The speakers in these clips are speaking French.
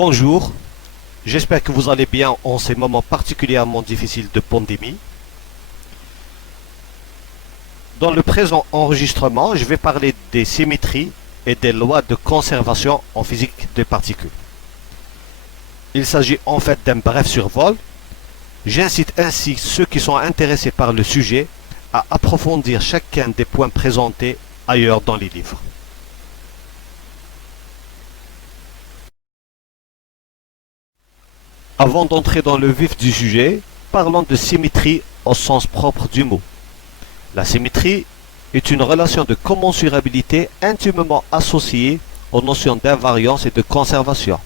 Bonjour, j'espère que vous allez bien en ces moments particulièrement difficiles de pandémie. Dans le présent enregistrement, je vais parler des symétries et des lois de conservation en physique des particules. Il s'agit en fait d'un bref survol. J'incite ainsi ceux qui sont intéressés par le sujet à approfondir chacun des points présentés ailleurs dans les livres. Avant d'entrer dans le vif du sujet, parlons de symétrie au sens propre du mot. La symétrie est une relation de commensurabilité intimement associée aux notions d'invariance et de conservation.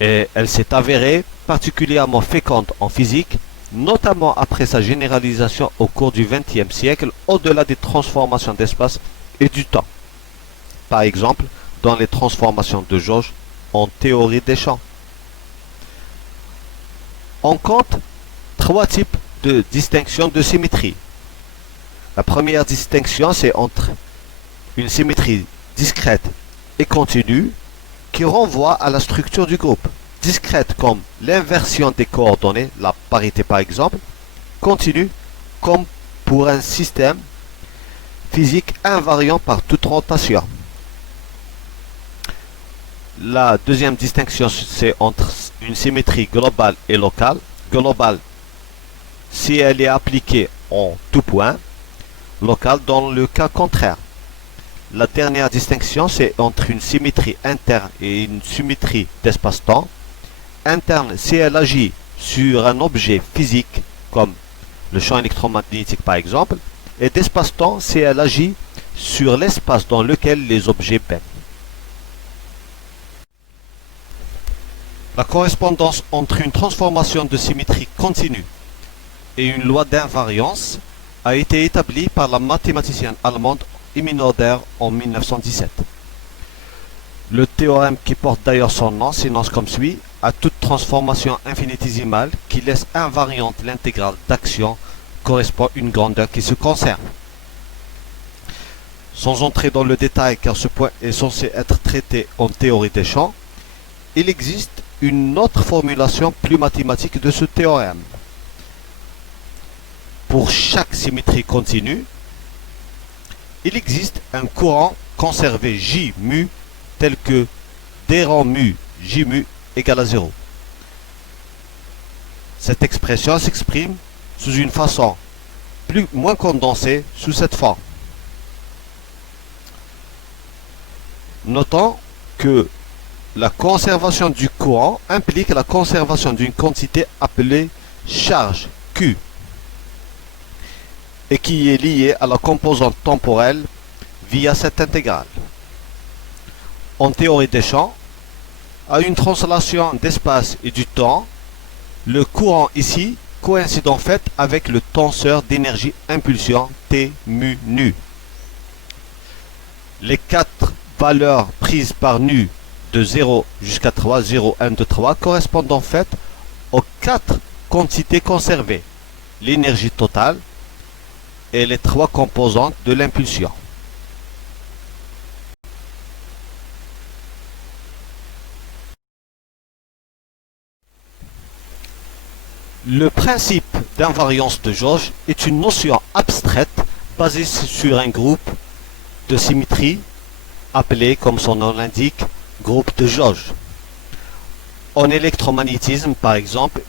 Et elle s'est avérée particulièrement féconde en physique, notamment après sa généralisation au cours du XXe siècle au-delà des transformations d'espace et du temps. Par exemple, dans les transformations de jauge en théorie des champs. On compte trois types de distinction de symétrie. La première distinction, c'est entre une symétrie discrète et continue qui renvoie à la structure du groupe. Discrète comme l'inversion des coordonnées, la parité par exemple. Continue comme pour un système physique invariant par toute rotation. La deuxième distinction, c'est entre une symétrie globale et locale. Globale, si elle est appliquée en tout point. Locale dans le cas contraire. La dernière distinction, c'est entre une symétrie interne et une symétrie d'espace-temps. Interne, si elle agit sur un objet physique, comme le champ électromagnétique par exemple, et d'espace-temps, si elle agit sur l'espace dans lequel les objets baignent. La correspondance entre une transformation de symétrie continue et une loi d'invariance a été établie par la mathématicienne allemande Emmy Noether en 1917. Le théorème qui porte d'ailleurs son nom s'énonce comme suit: à toute transformation infinitésimale qui laisse invariante l'intégrale d'action correspond une grandeur qui se conserve. Sans entrer dans le détail car ce point est censé être traité en théorie des champs, il existe une autre formulation plus mathématique de ce théorème. Pour chaque symétrie continue, il existe un courant conservé J mu tel que d rang mu J mu égale à 0. Cette expression s'exprime sous une façon moins condensée sous cette forme. Notons que la conservation du courant implique la conservation d'une quantité appelée charge Q et qui est liée à la composante temporelle via cette intégrale. En théorie des champs, à une translation d'espace et du temps, le courant ici coïncide en fait avec le tenseur d'énergie impulsion T mu nu. Les quatre valeurs prises par nu de 0 jusqu'à 3, 0, 1, 2, 3 correspondent en fait aux quatre quantités conservées, l'énergie totale et les trois composantes de l'impulsion. Le principe d'invariance de jauge est une notion abstraite basée sur un groupe de symétrie appelé, comme son nom l'indique, groupe de jauge. En électromagnétisme, par exemple,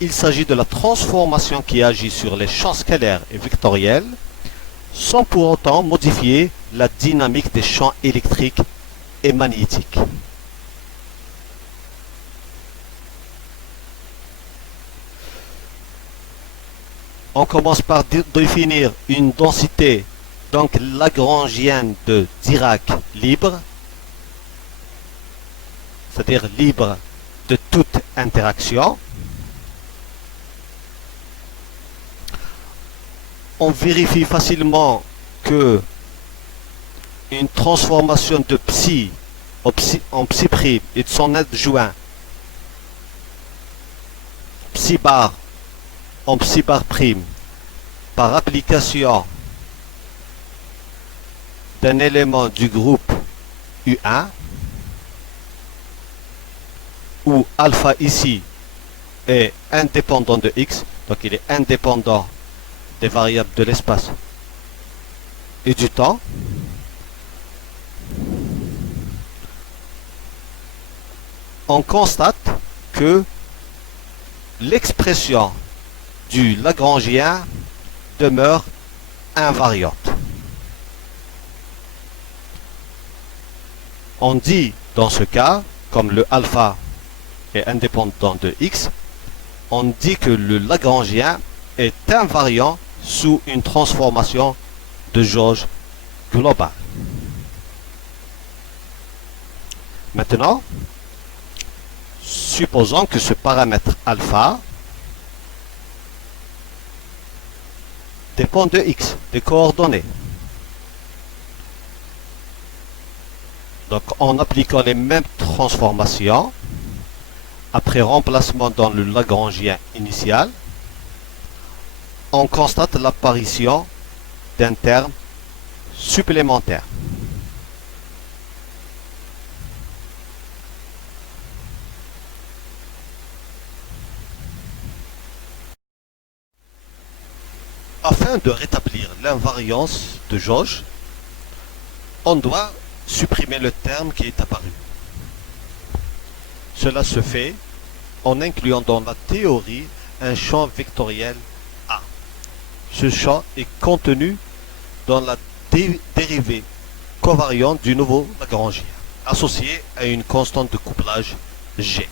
il s'agit de la transformation qui agit sur les champs scalaires et vectoriels sans pour autant modifier la dynamique des champs électriques et magnétiques. On commence par définir une densité donc lagrangienne de Dirac libre, c'est-à-dire libre de toute interaction. On vérifie facilement que une transformation de psi en psi prime et de son adjoint psi bar en psi bar prime par application d'un élément du groupe U1 où alpha ici est indépendant de x, donc il est indépendant des variables de l'espace et du temps, on constate que l'expression du Lagrangien demeure invariante. On dit dans ce cas, comme le alpha est indépendant de x, on dit que le Lagrangien est invariant sous une transformation de jauge globale. Maintenant, supposons que ce paramètre alpha dépend de x, des coordonnées. Donc en appliquant les mêmes transformations, après remplacement dans le Lagrangien initial, on constate l'apparition d'un terme supplémentaire. Afin de rétablir l'invariance de jauge, on doit supprimer le terme qui est apparu. Cela se fait en incluant dans la théorie un champ vectoriel A. Ce champ est contenu dans la dérivée covariante du nouveau Lagrangien, associé à une constante de couplage G.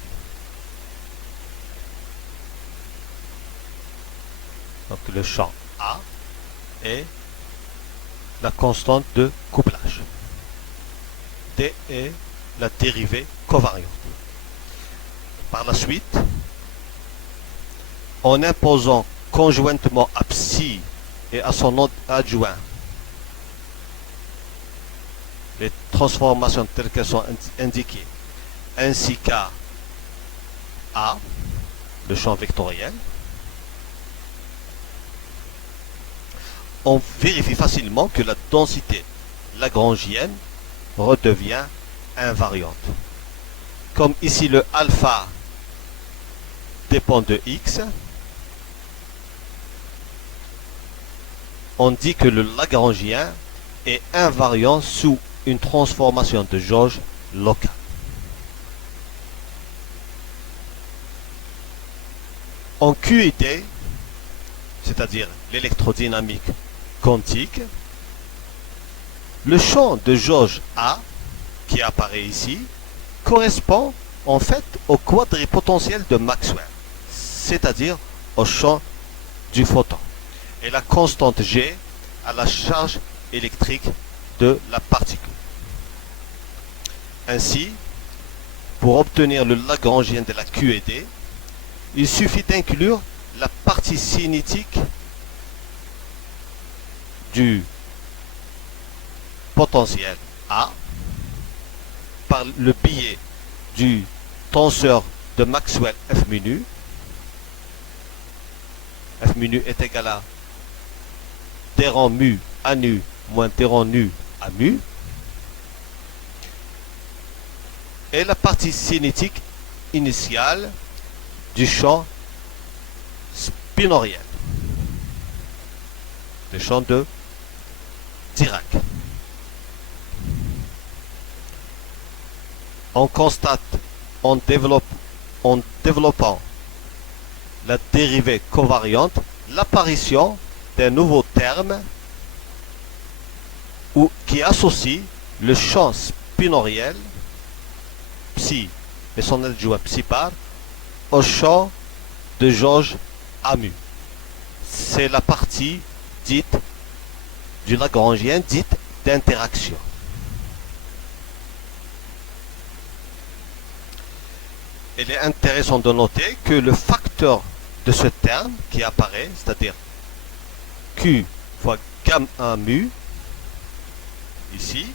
Donc le champ A est la constante de couplage. D est la dérivée covariante. Par la suite, en imposant conjointement à psi et à son node adjoint les transformations telles qu'elles sont indiquées, ainsi qu'à A, le champ vectoriel, on vérifie facilement que la densité lagrangienne redevient invariante. Comme ici le alpha dépend de x, on dit que le Lagrangien est invariant sous une transformation de jauge locale. En QED, c'est-à-dire l'électrodynamique quantique, le champ de jauge A, qui apparaît ici, correspond en fait au quadripotentiel de Maxwell, c'est-à-dire au champ du photon, et la constante G à la charge électrique de la particule. Ainsi, pour obtenir le Lagrangien de la QED, il suffit d'inclure la partie cinétique du potentiel A par le biais du tenseur de Maxwell F mu. F mu est égal à d rho mu à nu moins d rho nu à mu. Et la partie cinétique initiale du champ spinoriel, le champ de Dirac. On constate en développant la dérivée covariante l'apparition d'un nouveau terme qui associe le champ spinoriel psi et son adjoint psi bar au champ de jauge A mu. C'est la partie dite du Lagrangien dite d'interaction. Il est intéressant de noter que le facteur de ce terme qui apparaît, c'est-à-dire Q fois gamma mu, ici,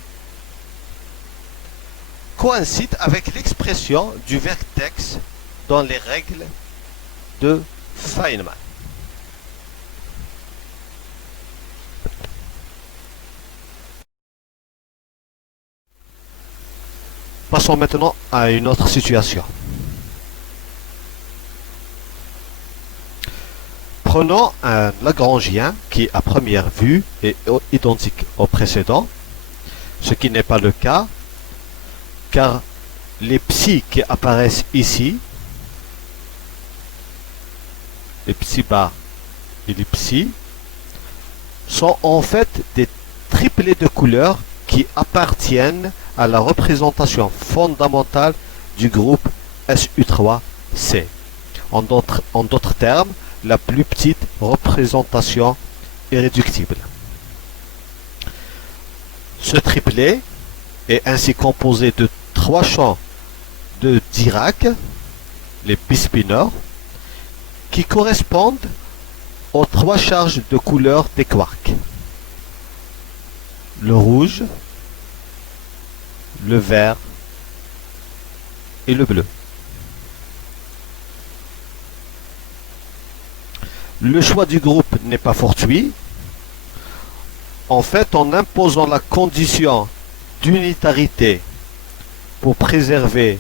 coïncide avec l'expression du vertex dans les règles de Feynman. Passons maintenant à une autre situation. Prenons un Lagrangien qui à première vue est identique au précédent, ce qui n'est pas le cas, car les psi qui apparaissent ici, les psi bar et les psi, sont en fait des triplets de couleurs qui appartiennent à la représentation fondamentale du groupe SU3C. En d'autres termes, la plus petite représentation irréductible. Ce triplet est ainsi composé de trois champs de Dirac, les bispinors, qui correspondent aux trois charges de couleur des quarks. Le rouge, le vert et le bleu. Le choix du groupe n'est pas fortuit. En fait, en imposant la condition d'unitarité pour préserver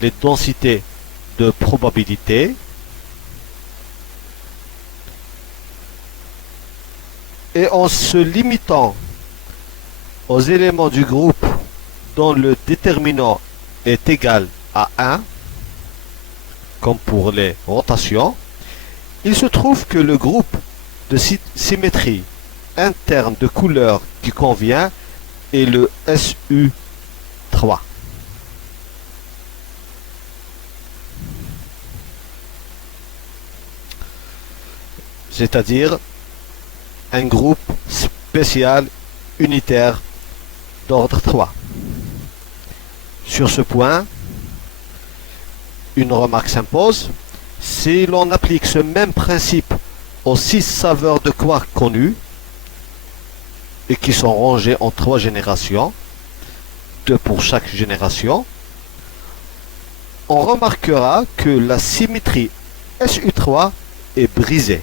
les densités de probabilité, et en se limitant aux éléments du groupe dont le déterminant est égal à 1, comme pour les rotations, il se trouve que le groupe de symétrie interne de couleur qui convient est le SU3. C'est-à-dire un groupe spécial unitaire d'ordre 3. Sur ce point, une remarque s'impose. Si l'on applique ce même principe aux 6 saveurs de quarks connues et qui sont rangées en 3 générations, 2 pour chaque génération, on remarquera que la symétrie SU3 est brisée.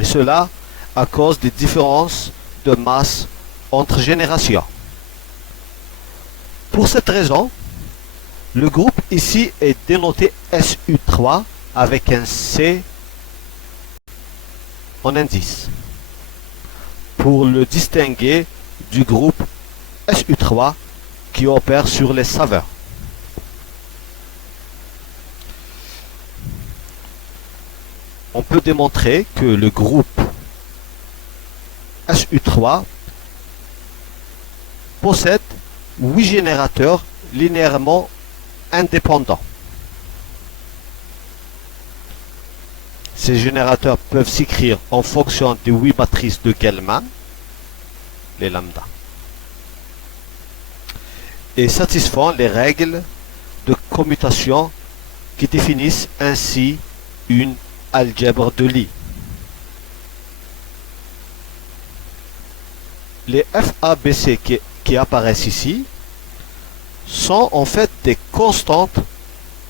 Et cela à cause des différences de masse entre générations. Pour cette raison, le groupe ici est dénoté SU3 avec un C en indice pour le distinguer du groupe SU3 qui opère sur les saveurs. On peut démontrer que le groupe SU3 possède 8 générateurs linéairement indépendants. Ces générateurs peuvent s'écrire en fonction des 8 matrices de Gell-Mann, les lambda, et satisfont les règles de commutation qui définissent ainsi une algèbre de Lie. Les FABC qui apparaissent ici sont en fait des constantes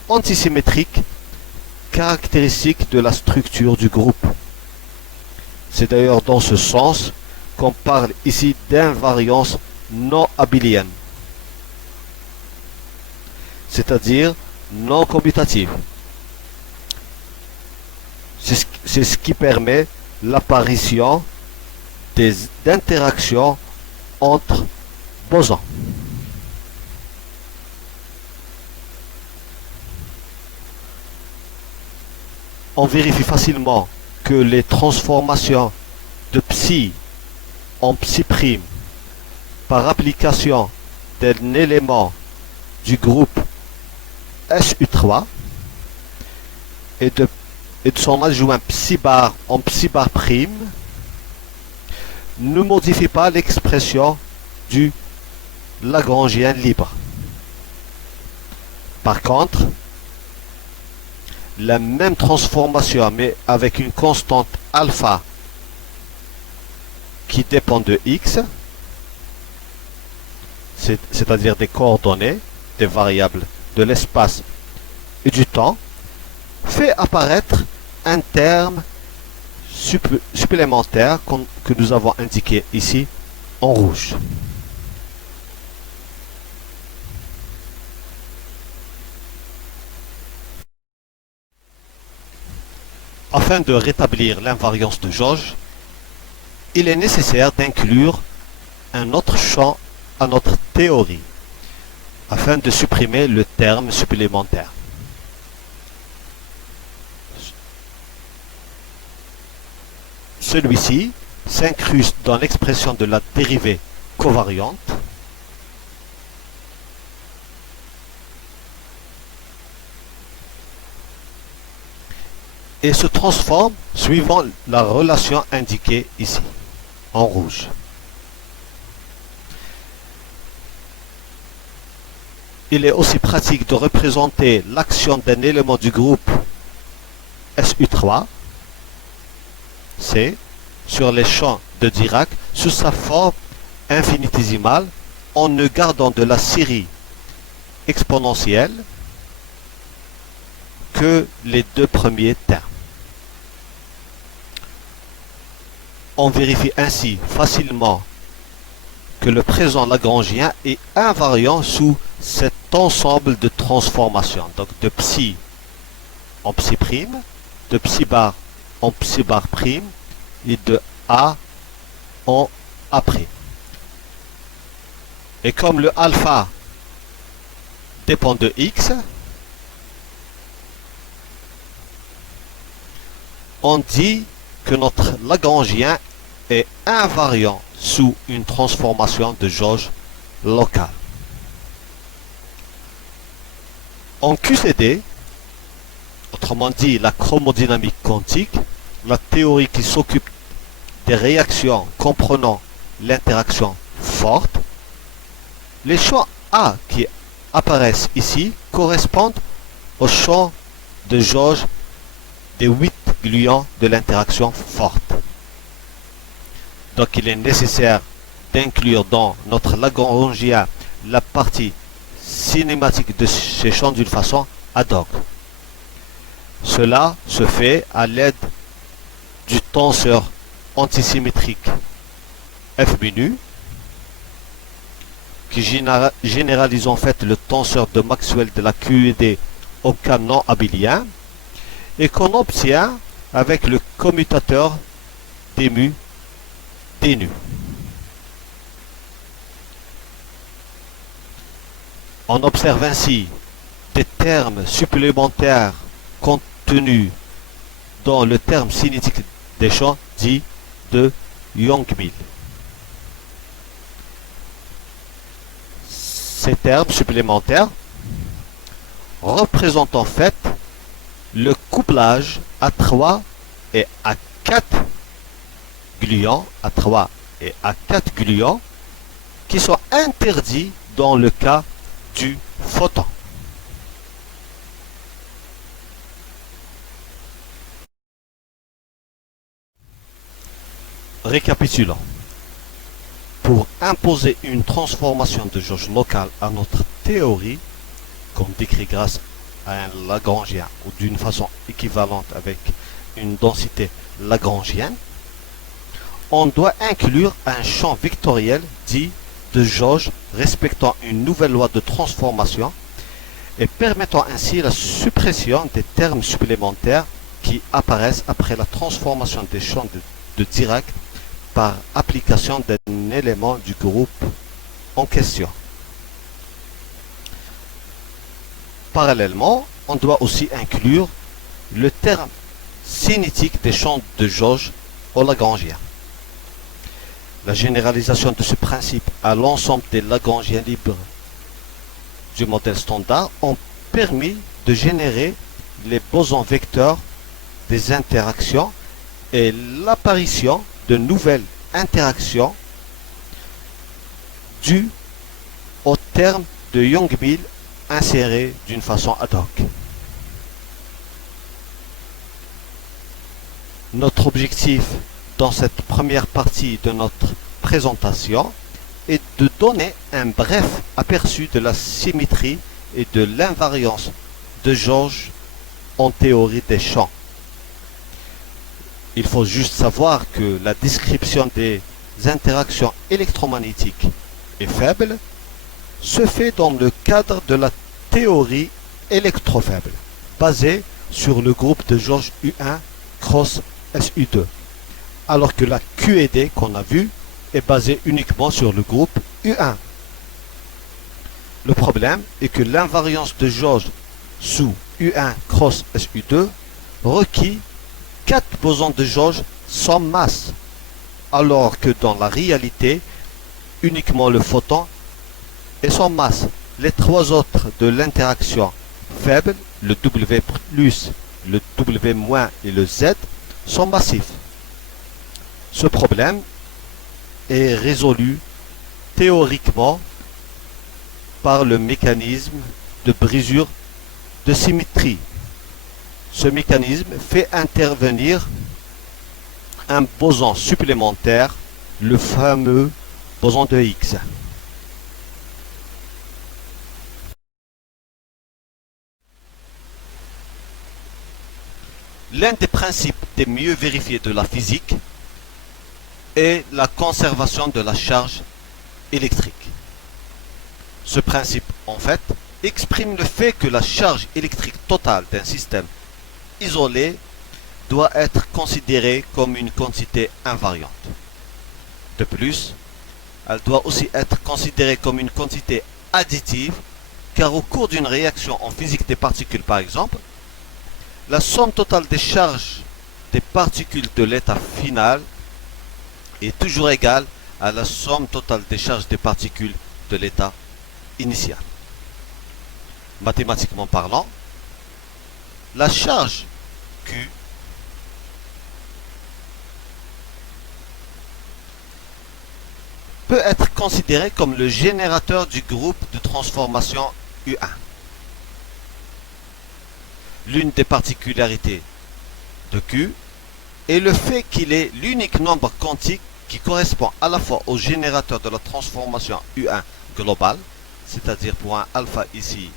antisymétriques caractéristiques de la structure du groupe. C'est d'ailleurs dans ce sens qu'on parle ici d'invariance non abélienne, c'est-à-dire non commutative. C'est ce qui permet l'apparition d'interactions entre bosons. On vérifie facilement que les transformations de psi en psi' par application d'un élément du groupe SU3 et de son adjoint psi bar en psi bar prime ne modifie pas l'expression du Lagrangien libre. Par contre, la même transformation mais avec une constante alpha qui dépend de x, c'est-à-dire des coordonnées, des variables de l'espace et du temps, fait apparaître un terme supplémentaire que nous avons indiqué ici en rouge. Afin de rétablir l'invariance de jauge, il est nécessaire d'inclure un autre champ à notre théorie, afin de supprimer le terme supplémentaire. Celui-ci s'incruste dans l'expression de la dérivée covariante et se transforme suivant la relation indiquée ici, en rouge. Il est aussi pratique de représenter l'action d'un élément du groupe SU3, C, sur les champs de Dirac sous sa forme infinitésimale en ne gardant de la série exponentielle que les deux premiers termes. On vérifie ainsi facilement que le présent lagrangien est invariant sous cet ensemble de transformations, donc de psi en psi prime, de psi bar en psi bar prime et de A en A prime. Et comme le alpha dépend de x, on dit que notre lagrangien est invariant sous une transformation de jauge locale. En QCD, autrement dit la chromodynamique quantique, la théorie qui s'occupe des réactions comprenant l'interaction forte, les champs A qui apparaissent ici correspondent aux champs de jauge des 8 gluants de l'interaction forte. Donc il est nécessaire d'inclure dans notre lagrangien la partie cinématique de ces champs d'une façon ad hoc. Cela se fait à l'aide du tenseur antisymétrique F minu qui généralise en fait le tenseur de Maxwell de la QED au cas non abélien et qu'on obtient avec le commutateur dmu dnu. On observe ainsi des termes supplémentaires contenus dans le terme cinétique des champs dit de Young-Mills. Ces termes supplémentaires représentent en fait le couplage à 3 et à 4 gluants, à 3 et à 4 gluants, qui sont interdits dans le cas du photon. Récapitulons. Pour imposer une transformation de jauge locale à notre théorie, comme décrit grâce à un lagrangien ou d'une façon équivalente avec une densité lagrangienne, on doit inclure un champ vectoriel dit de jauge respectant une nouvelle loi de transformation et permettant ainsi la suppression des termes supplémentaires qui apparaissent après la transformation des champs de Dirac par application d'un élément du groupe en question. Parallèlement, on doit aussi inclure le terme cinétique des champs de jauge au lagrangien. La généralisation de ce principe à l'ensemble des lagrangiens libres du modèle standard ont permis de générer les bosons vecteurs des interactions et l'apparition de nouvelles interactions dues au terme de Young-Mills insérés d'une façon ad hoc. Notre objectif dans cette première partie de notre présentation est de donner un bref aperçu de la symétrie et de l'invariance de jauge en théorie des champs. Il faut juste savoir que la description des interactions électromagnétiques est faible, se fait dans le cadre de la théorie électrofaible, basée sur le groupe de jauge U1 cross SU2, alors que la QED qu'on a vue est basée uniquement sur le groupe U1. Le problème est que l'invariance de jauge sous U1 cross SU2 requiert 4 bosons de jauge sans masse, alors que dans la réalité, uniquement le photon est sans masse. Les 3 autres de l'interaction faible, le W+, le W- et le Z, sont massifs. Ce problème est résolu théoriquement par le mécanisme de brisure de symétrie. Ce mécanisme fait intervenir un boson supplémentaire, le fameux boson de Higgs. L'un des principes les mieux vérifiés de la physique est la conservation de la charge électrique. Ce principe, en fait, exprime le fait que la charge électrique totale d'un système isolé doit être considérée comme une quantité invariante. De plus, elle doit aussi être considérée comme une quantité additive, car au cours d'une réaction en physique des particules par exemple, la somme totale des charges des particules de l'état final est toujours égale à la somme totale des charges des particules de l'état initial. Mathématiquement parlant, la charge Q peut être considérée comme le générateur du groupe de transformation U1. L'une des particularités de Q est le fait qu'il est l'unique nombre quantique qui correspond à la fois au générateur de la transformation U1 globale, c'est-à-dire pour un alpha ici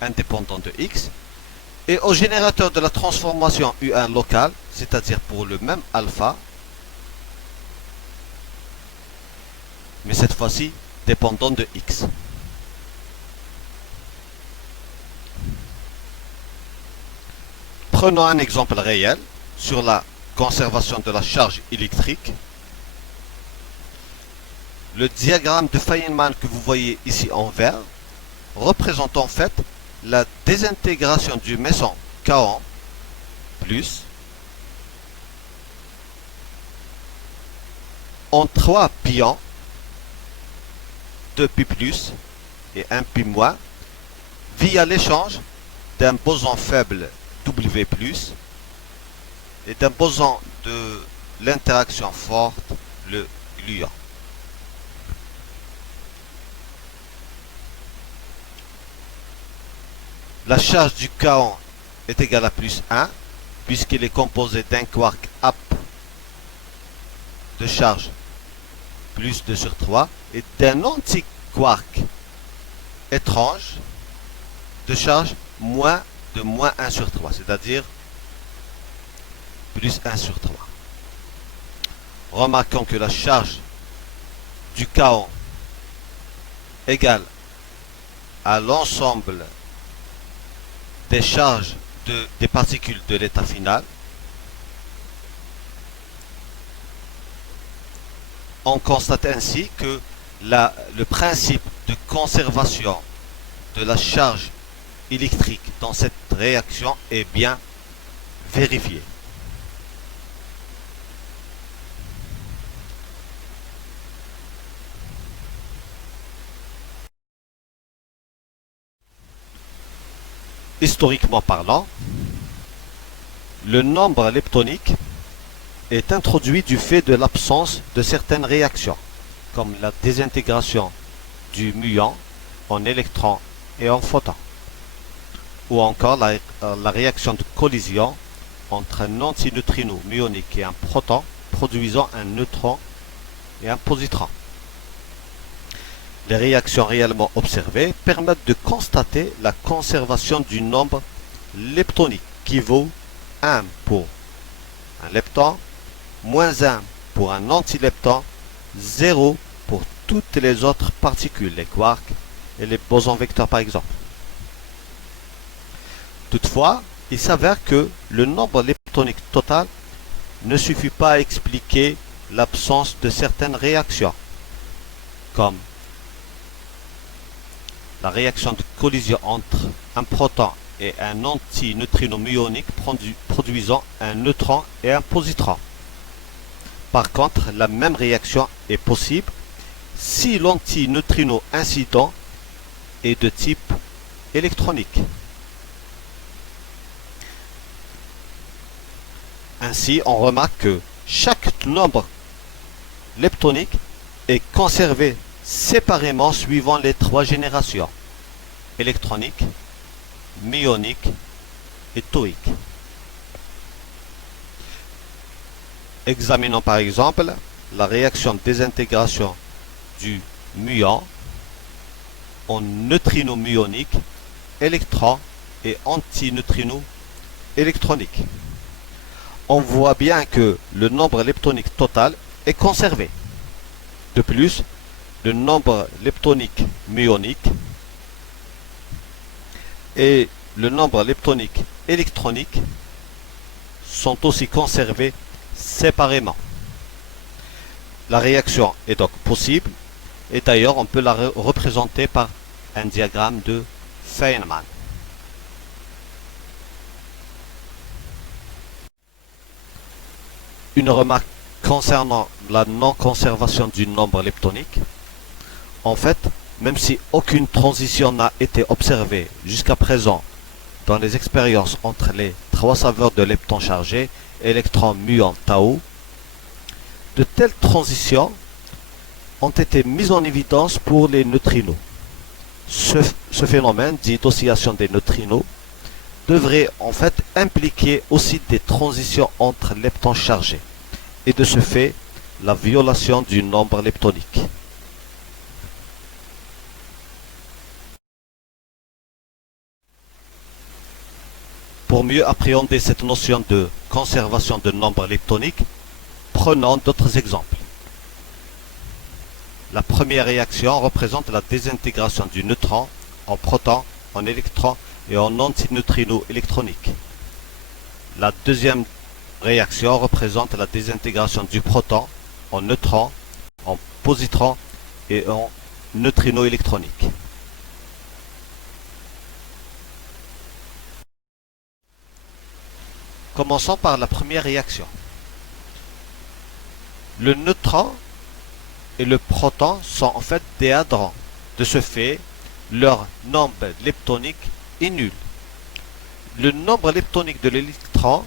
indépendant de X, et au générateur de la transformation U1 locale, c'est-à-dire pour le même alpha, mais cette fois-ci dépendant de X. Prenons un exemple réel sur la conservation de la charge électrique. Le diagramme de Feynman que vous voyez ici en vert représente en fait la désintégration du meson K1 plus en 3 pions, 2 pi plus et 1 pi moins, via l'échange d'un boson faible W+, et d'un boson de l'interaction forte, le gluon. La charge du kaon est égale à plus 1, puisqu'il est composé d'un quark up de charge plus 2 sur 3 et d'un anti-quark étrange de charge moins 1 sur 3, c'est-à-dire plus 1 sur 3. Remarquons que la charge du kaon égale à l'ensemble des charges des particules de l'état final. On constate ainsi que le principe de conservation de la charge électrique dans cette réaction est bien vérifié. Historiquement parlant, le nombre leptonique est introduit du fait de l'absence de certaines réactions, comme la désintégration du muon en électrons et en photons, ou encore la réaction de collision entre un antineutrino muonique et un proton produisant un neutron et un positron. Les réactions réellement observées permettent de constater la conservation du nombre leptonique qui vaut 1 pour un lepton, moins 1 pour un antilepton, 0 pour toutes les autres particules, les quarks et les bosons vecteurs par exemple. Toutefois, il s'avère que le nombre leptonique total ne suffit pas à expliquer l'absence de certaines réactions, comme la réaction de collision entre un proton et un antineutrino muonique produisant un neutron et un positron. Par contre, la même réaction est possible si l'antineutrino incident est de type électronique. Ainsi, on remarque que chaque nombre leptonique est conservé séparément suivant les trois générations: électronique, muonique et tauique. Examinons par exemple la réaction de désintégration du muon en neutrino muonique, électron et antineutrino électronique. On voit bien que le nombre leptonique total est conservé. De plus, le nombre leptonique muonique et le nombre leptonique électronique sont aussi conservés séparément. La réaction est donc possible et d'ailleurs on peut la représenter par un diagramme de Feynman. Une remarque concernant la non-conservation du nombre leptonique. En fait, même si aucune transition n'a été observée jusqu'à présent dans les expériences entre les trois saveurs de leptons chargés, électrons, muons, tau, de telles transitions ont été mises en évidence pour les neutrinos. Ce phénomène, dit oscillation des neutrinos, devrait en fait impliquer aussi des transitions entre leptons chargés, et de ce fait, la violation du nombre leptonique. Pour mieux appréhender cette notion de conservation de nombre leptonique, prenons d'autres exemples. La première réaction représente la désintégration du neutron en proton, en électron et en antineutrino électronique. La deuxième réaction représente la désintégration du proton en neutron, en positron et en neutrino électronique. Commençons par la première réaction. Le neutron et le proton sont en fait des hadrons. De ce fait, leur nombre leptonique est nul. Le nombre leptonique de l'électron,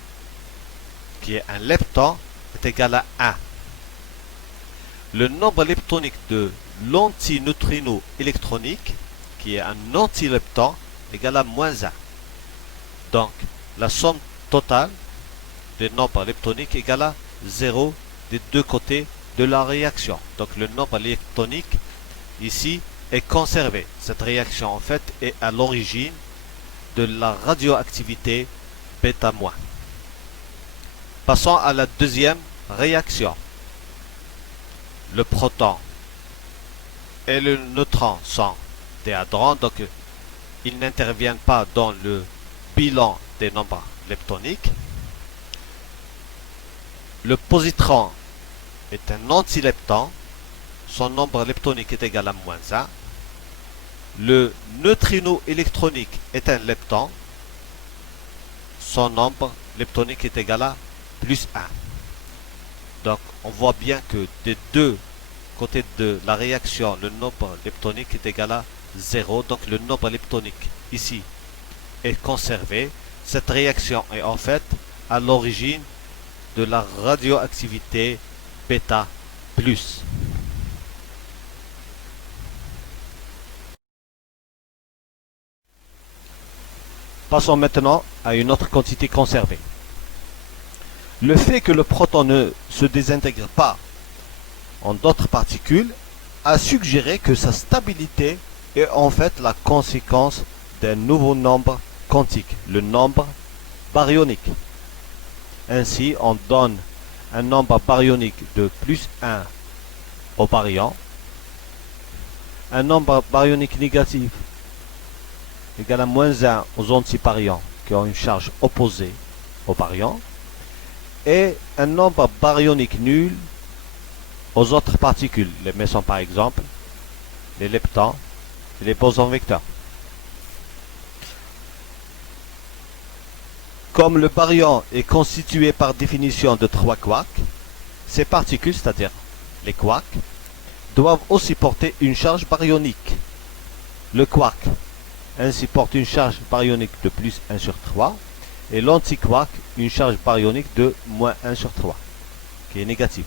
qui est un lepton, est égal à 1. Le nombre leptonique de l'antineutrino électronique, qui est un antilepton, est égal à moins 1. Donc, la somme totale des nombres leptoniques est égale à 0 des deux côtés de la réaction. Donc le nombre leptonique ici est conservé. Cette réaction en fait est à l'origine de la radioactivité bêta-. Passons à la deuxième réaction. Le proton et le neutron sont des hadrons, donc ils n'interviennent pas dans le bilan des nombres leptoniques. Le positron est un antilepton, son nombre leptonique est égal à moins 1. Le neutrino électronique est un lepton, son nombre leptonique est égal à plus 1. Donc on voit bien que des deux côtés de la réaction, le nombre leptonique est égal à 0, donc le nombre leptonique ici est conservé. Cette réaction est en fait à l'origine de la radioactivité bêta+. Passons maintenant à une autre quantité conservée. Le fait que le proton ne se désintègre pas en d'autres particules a suggéré que sa stabilité est en fait la conséquence d'un nouveau nombre quantique, le nombre baryonique. Ainsi, on donne un nombre baryonique de plus 1 au baryon, un nombre baryonique négatif égal à moins 1 aux antibaryons qui ont une charge opposée au baryon, et un nombre baryonique nul aux autres particules, les mésons par exemple, les leptons et les bosons vecteurs. Comme le baryon est constitué par définition de 3 quarks, ces particules, c'est-à-dire les quarks, doivent aussi porter une charge baryonique. Le quark ainsi porte une charge baryonique de plus 1 sur 3 et l'antiquark une charge baryonique de moins 1 sur 3, qui est négative.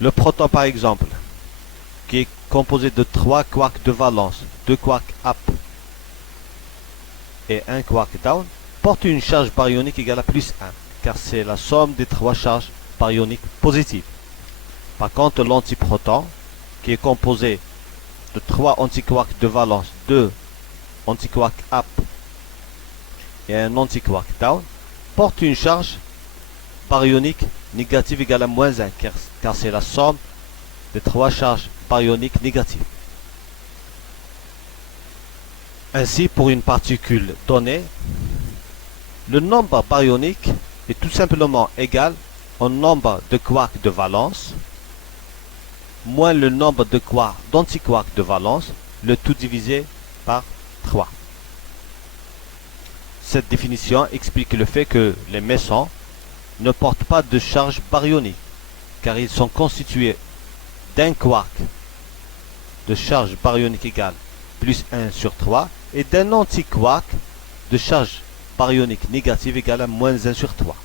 Le proton par exemple, qui est composé de 3 quarks de valence, 2 quarks up et 1 quark down, porte une charge baryonique égale à plus 1, car c'est la somme des 3 charges baryoniques positives. Par contre, l'antiproton, qui est composé de 3 antiquarks de valence, 2 antiquarks up et un antiquark down, porte une charge baryonique négative égale à moins 1, car c'est la somme des 3 charges baryoniques négatives. Ainsi, pour une particule donnée, le nombre baryonique est tout simplement égal au nombre de quarks de valence moins le nombre de quarks d'antiquarks de valence, le tout divisé par 3. Cette définition explique le fait que les mésons ne portent pas de charge baryonique, car ils sont constitués d'un quark de charge baryonique égale plus 1 sur 3 et d'un antiquark de charge baryonique négative égale à moins 1 sur 3,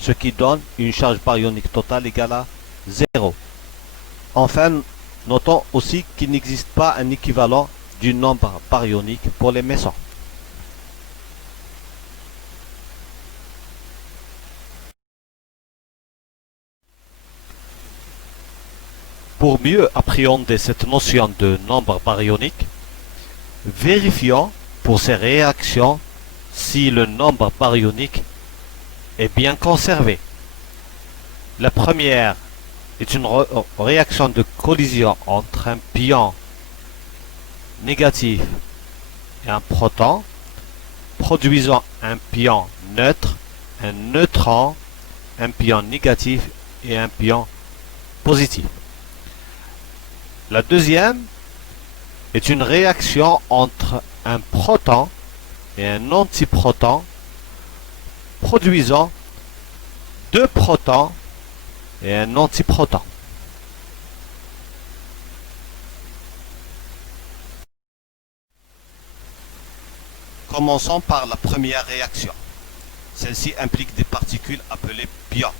ce qui donne une charge baryonique totale égale à 0. Enfin, notons aussi qu'il n'existe pas un équivalent du nombre baryonique pour les mésons. Pour mieux appréhender cette notion de nombre baryonique, vérifions pour ces réactions si le nombre baryonique est bien conservé. La première est une réaction de collision entre un pion négatif et un proton, produisant un pion neutre, un neutron, un pion négatif et un pion positif. La deuxième est une réaction entre un proton et un antiproton, produisant 2 protons et un antiproton. Commençons par la première réaction. Celle-ci implique des particules appelées pions.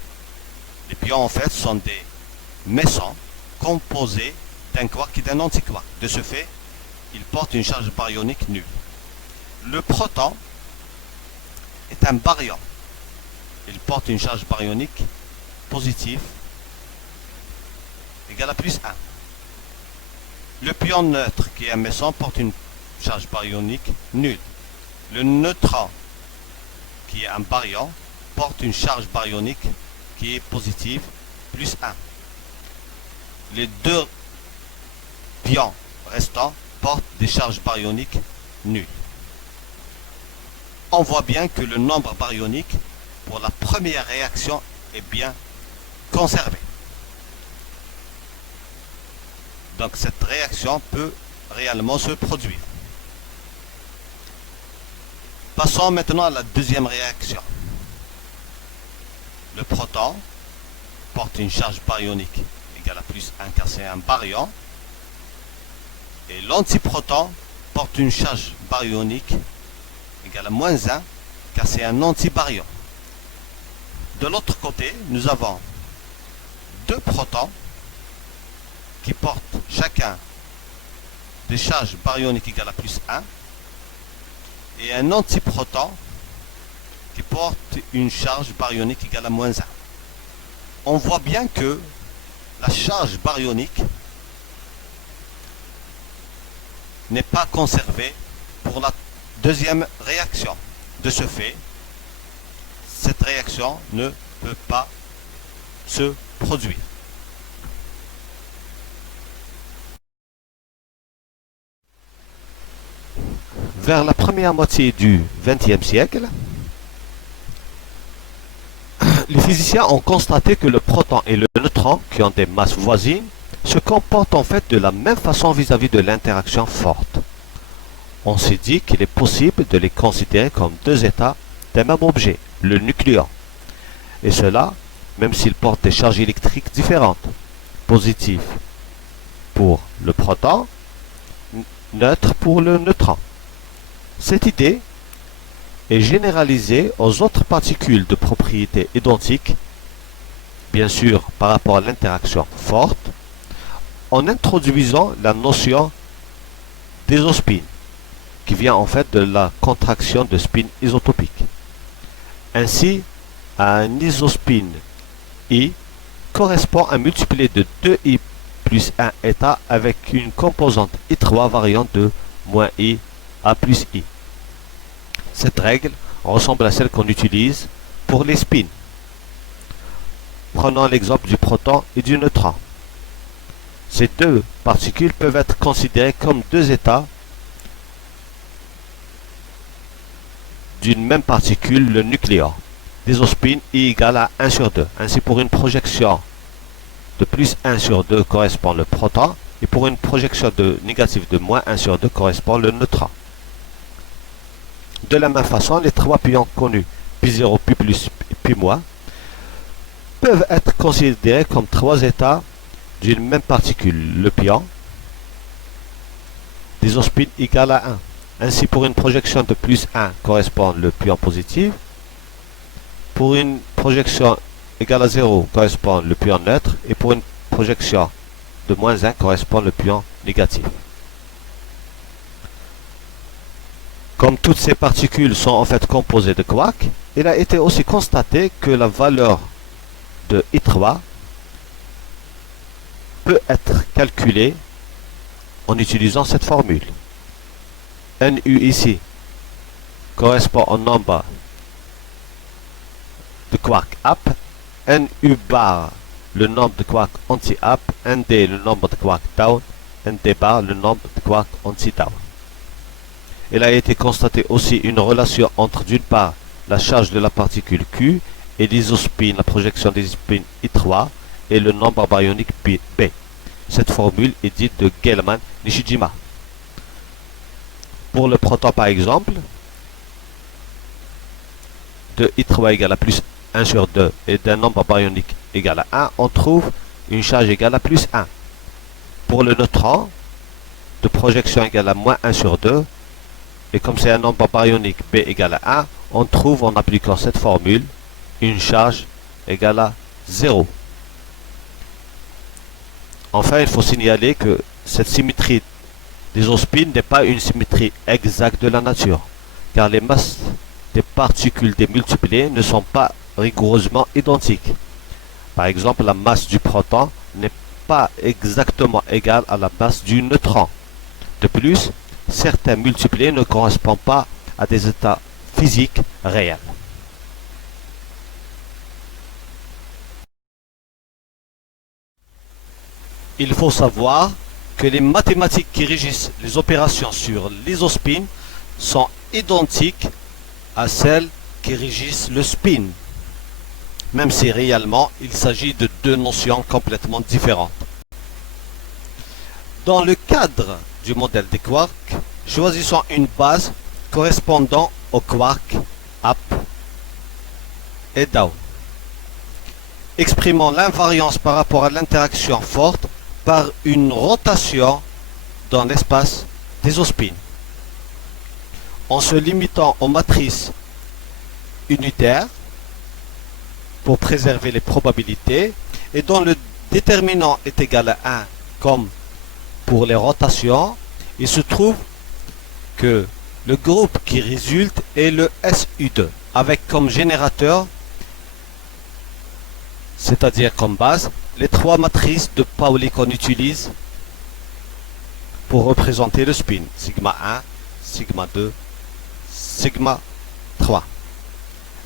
Les pions en fait sont des mésons composés d'un quark et d'un antiquark. De ce fait, ils portent une charge baryonique nulle. Le proton est un baryon. Il porte une charge baryonique positive égale à plus 1. Le pion neutre, qui est un méson, porte une charge baryonique nulle. Le neutron, qui est un baryon, porte une charge baryonique qui est positive, plus 1. Les 2 pions restants portent des charges baryoniques nulles. On voit bien que le nombre baryonique pour la première réaction est bien conservé. Donc cette réaction peut réellement se produire. Passons maintenant à la deuxième réaction. Le proton porte une charge baryonique égale à plus 1 car c'est un baryon. Et l'antiproton porte une charge baryonique égale à moins 1 car c'est un antibaryon. De l'autre côté, nous avons 2 protons qui portent chacun des charges baryoniques égales à plus 1 et un antiproton qui porte une charge baryonique égale à moins 1. On voit bien que la charge baryonique n'est pas conservée pour la deuxième réaction. De ce fait, cette réaction ne peut pas se produire. Vers la première moitié du XXe siècle, les physiciens ont constaté que le proton et le neutron, qui ont des masses voisines, se comportent en fait de la même façon vis-à-vis de l'interaction forte. On s'est dit qu'il est possible de les considérer comme deux états d'un même objet, le nucléon. Et cela, même s'ils portent des charges électriques différentes, positives pour le proton, neutres pour le neutron. Cette idée est généralisée aux autres particules de propriétés identiques, bien sûr par rapport à l'interaction forte, en introduisant la notion d'isospin, qui vient en fait de la contraction de spin isotopique. Ainsi, un isospin I correspond à un multiplié de 2i plus 1 état avec une composante I3 variant de moins I à plus I. Cette règle ressemble à celle qu'on utilise pour les spins. Prenons l'exemple du proton et du neutron. Ces deux particules peuvent être considérées comme deux états d'une même particule, le nucléon. L'isospin I égale à 1 sur 2. Ainsi, pour une projection de plus 1 sur 2 correspond le proton, et pour une projection de négative de moins 1 sur 2 correspond le neutron. De la même façon, les trois pions connus, pi0, pi plus, pi moins, peuvent être considérés comme trois états d'une même particule, le pion, l'isospin égale à 1. Ainsi, pour une projection de plus 1 correspond le pion positif. Pour une projection égale à 0 correspond le pion neutre. Et pour une projection de moins 1 correspond le pion négatif. Comme toutes ces particules sont en fait composées de quarks, il a été aussi constaté que la valeur de I3 peut être calculée en utilisant cette formule. NU ici correspond au nombre de quarks up, NU bar le nombre de quarks anti-up, ND le nombre de quarks down, ND bar le nombre de quarks anti-down. Il a été constaté aussi une relation entre d'une part la charge de la particule Q et l'isospin, la projection des spins I3 et le nombre baryonique B. Cette formule est dite de Gell-Mann-Nishijima. Pour le proton par exemple, de I3 égale à plus 1 sur 2 et d'un nombre baryonique égal à 1, on trouve une charge égale à plus 1. Pour le neutron, de projection égale à moins 1 sur 2, et comme c'est un nombre baryonique B égale à 1, on trouve en appliquant cette formule une charge égale à 0. Enfin, il faut signaler que cette symétrie des isospins n'est pas une symétrie exacte de la nature, car les masses des particules démultipliées ne sont pas rigoureusement identiques. Par exemple, la masse du proton n'est pas exactement égale à la masse du neutron. De plus, certains multipliés ne correspondent pas à des états physiques réels. Il faut savoir que les mathématiques qui régissent les opérations sur l'isospin sont identiques à celles qui régissent le spin, même si réellement il s'agit de deux notions complètement différentes. Dans le cadre du modèle des quarks, choisissons une base correspondant aux quarks up et down. Exprimons l'invariance par rapport à l'interaction forte par une rotation dans l'espace des isospins. En se limitant aux matrices unitaires pour préserver les probabilités et dont le déterminant est égal à 1 comme pour les rotations, il se trouve que le groupe qui résulte est le SU2 avec comme générateur, c'est-à-dire comme base, les trois matrices de Pauli qu'on utilise pour représenter le spin, sigma 1, sigma 2, sigma 3.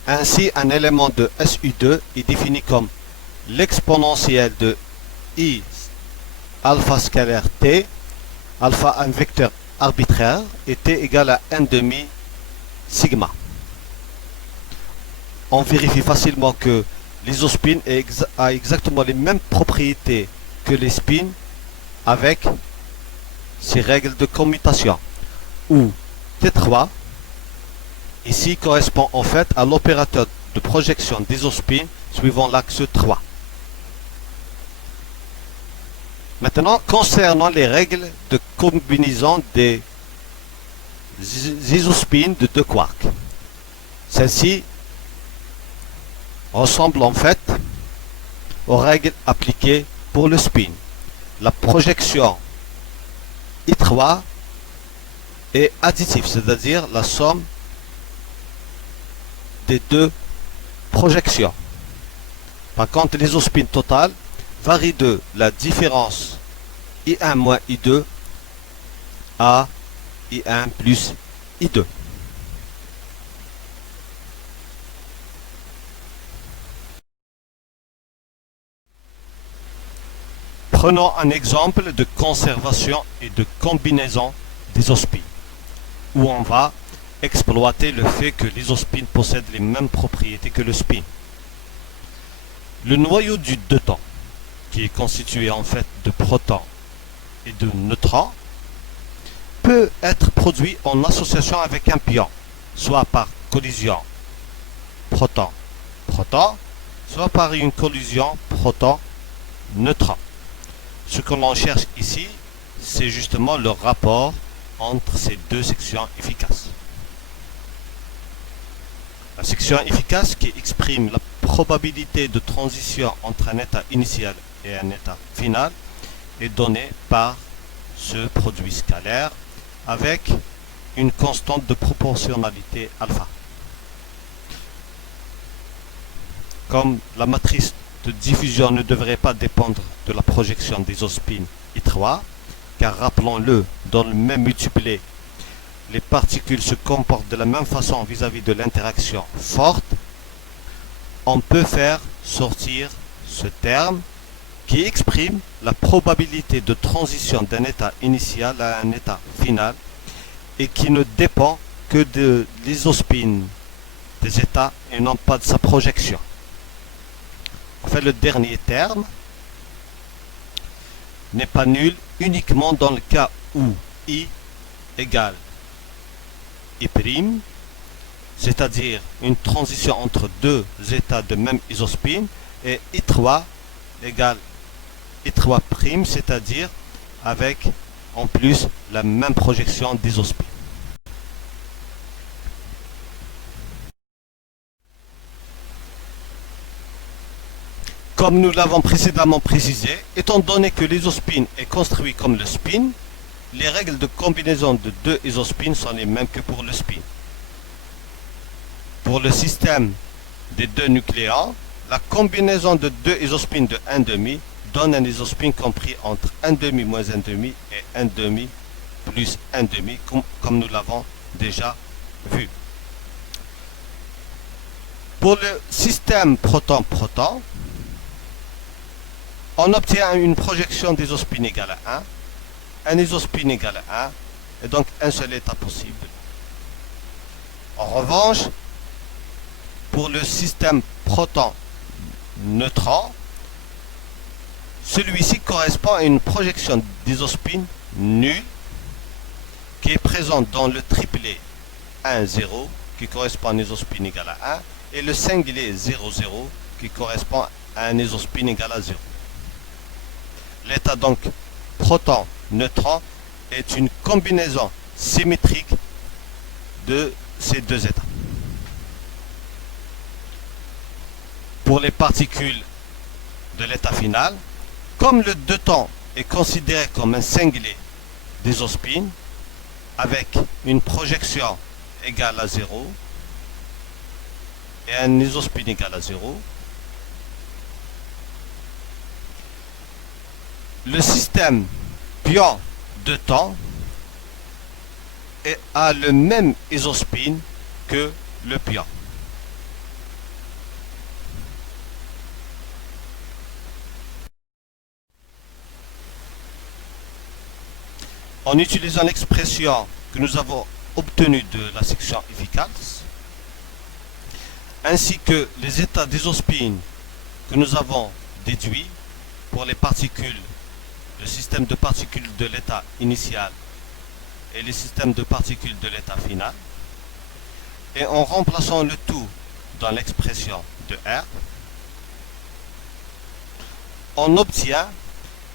Ainsi, un élément de SU2 est défini comme l'exponentielle de I alpha scalaire T, alpha un vecteur arbitraire était égal à 1 demi sigma. On vérifie facilement que l'isospin a exactement les mêmes propriétés que les spins avec ces règles de commutation, où T3 ici correspond en fait à l'opérateur de projection d'isospin suivant l'axe 3. Maintenant, concernant les règles de combinaison des isospins de deux quarks, celles-ci ressemblent en fait aux règles appliquées pour le spin. La projection I3 est additive, c'est-à-dire la somme des deux projections. Par contre, l'isospin total varie de la différence I1 moins I2 à I1 plus I2. Prenons un exemple de conservation et de combinaison d'isospin, où on va exploiter le fait que l'isospin possède les mêmes propriétés que le spin. Le noyau du deutéron, qui est constitué en fait de protons et de neutrons, peut être produit en association avec un pion, soit par collision proton-proton, soit par une collision proton-neutron. Ce que l'on cherche ici, c'est justement le rapport entre ces deux sections efficaces. La section efficace qui exprime la probabilité de transition entre un état initial et un état final est donnée par ce produit scalaire avec une constante de proportionnalité alpha. Comme la matrice de diffusion ne devrait pas dépendre de la projection des isospin I3, car rappelons-le, dans le même multiplé, les particules se comportent de la même façon vis-à-vis de l'interaction forte, on peut faire sortir ce terme qui exprime la probabilité de transition d'un état initial à un état final et qui ne dépend que de l'isospin des états et non pas de sa projection. En fait, le dernier terme n'est pas nul uniquement dans le cas où I égale I', c'est-à-dire une transition entre deux états de même isospin, et I3 égale I3', c'est-à-dire avec en plus la même projection d'isospin. Comme nous l'avons précédemment précisé, étant donné que l'isospin est construit comme le spin, les règles de combinaison de deux isospins sont les mêmes que pour le spin. Pour le système des deux nucléons, la combinaison de deux isospins de 1,5 donne un isospin compris entre 1,5 moins 1,5 et 1,5 plus 1,5, comme nous l'avons déjà vu. Pour le système proton-proton, on obtient une projection d'isospin égale à 1, un isospin égale à 1, et donc un seul état possible. En revanche, pour le système proton-neutron, celui-ci correspond à une projection d'isospin nulle qui est présente dans le triplet 1, 0 qui correspond à un isospin égal à 1 et le singulier 0, 0 qui correspond à un isospin égal à 0. L'état donc proton-neutron est une combinaison symétrique de ces deux états. Pour les particules de l'état final, comme le deutéron est considéré comme un singulier d'isospin avec une projection égale à 0 et un isospin égal à 0, le système pion-deutéron a le même isospin que le pion. En utilisant l'expression que nous avons obtenue de la section efficace, ainsi que les états d'isospin que nous avons déduits pour les particules, le système de particules de l'état initial et les systèmes de particules de l'état final, et en remplaçant le tout dans l'expression de R, on obtient